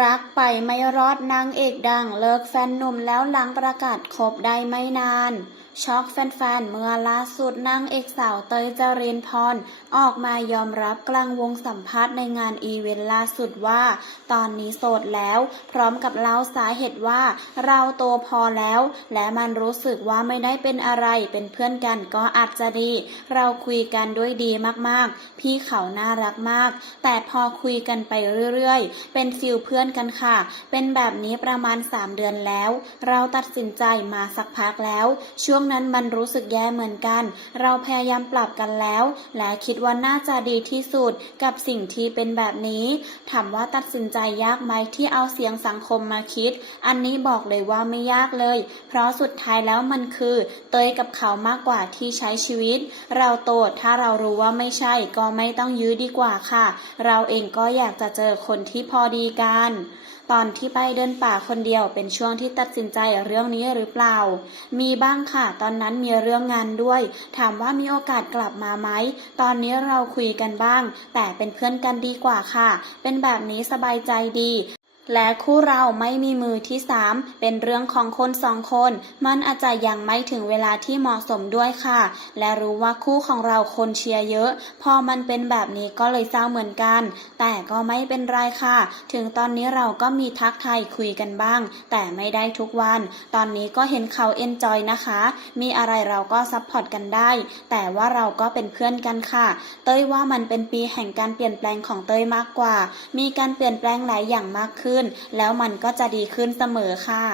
รักไปไม่รอดนางเอกดังเลิกแฟนหนุ่มแล้วหลังประกาศคบได้ไม่นาน ช็อกแฟนๆ เมื่อล่าสุดนางเอกสาวเตยจรินพร ออกมายอมรับกลางวงสัมภาษณ์ในงานอีเวนต์ล่าสุดว่า ตอนนี้โสดแล้ว พร้อมกับเล่าสาเหตุว่า เราโตพอแล้ว และมันรู้สึกว่าไม่ได้เป็นอะไรเป็นเพื่อนกันก็อาจจะดี เราคุยกันด้วยดีมากๆ พี่เขาน่ารักมาก แต่พอคุยกันไปเรื่อยๆ เป็นฟิลเพื่อนกันค่ะ เป็นแบบนี้ประมาณ 3 เดือนแล้ว เราตัดสินใจมาสักพักแล้วช่วงงนั้นมันรู้สึกแย่เหมือนกัน เราพยายามปรับกันแล้ว และคิดว่าน่าจะดีที่สุดกับสิ่งที่เป็นแบบนี้ถามว่าตัดสินใจยากไหมที่เอาเสียงสังคมมาคิด อันนี้บอกเลยว่าไม่ยากเลย เพราะสุดท้ายแล้วมันคือ เตยกับเขามากกว่าที่ใช้ชีวิต เราโตถ้าเรารู้ว่าไม่ใช่ก็ไม่ต้องยื้อดีกว่าค่ะ เราเองก็อยากจะเจอคนที่พอดีกันตอนที่ไปเดินป่าคนเดียวเป็นช่วงที่ตัดสินใจเรื่องนี้หรือเปล่า มีบ้างค่ะ ตอนนั้นมีเรื่องงานด้วย ถามว่ามีโอกาสกลับมาไหม ตอนนี้เราคุยกันบ้าง แต่เป็นเพื่อนกันดีกว่าค่ะ เป็นแบบนี้สบายใจดี และคู่เราไม่มีมือที่สามเป็นเรื่องของคนสองคน มันอาจจะยังไม่ถึงเวลาที่เหมาะสมด้วยค่ะ และรู้ว่าคู่ของเราคนเชียร์เยอะ พอมันเป็นแบบนี้ก็เลยเศร้าเหมือนกัน แต่ก็ไม่เป็นไรค่ะ ถึงตอนนี้เราก็มีทักทายคุยกันบ้าง แต่ไม่ได้ทุกวัน ตอนนี้ก็เห็นเขาเอนจอยนะคะ มีอะไรเราก็ซัพพอร์ตกันได้ แต่ว่าเราก็เป็นเพื่อนกันค่ะ เต้ยว่ามันเป็นปีแห่งการเปลี่ยนแปลงของเต้ยมากกว่า มีการเปลี่ยนแปลงหลายอย่างมากขึ้นขึ้น แล้วมันก็จะดีขึ้นเสมอค่ะ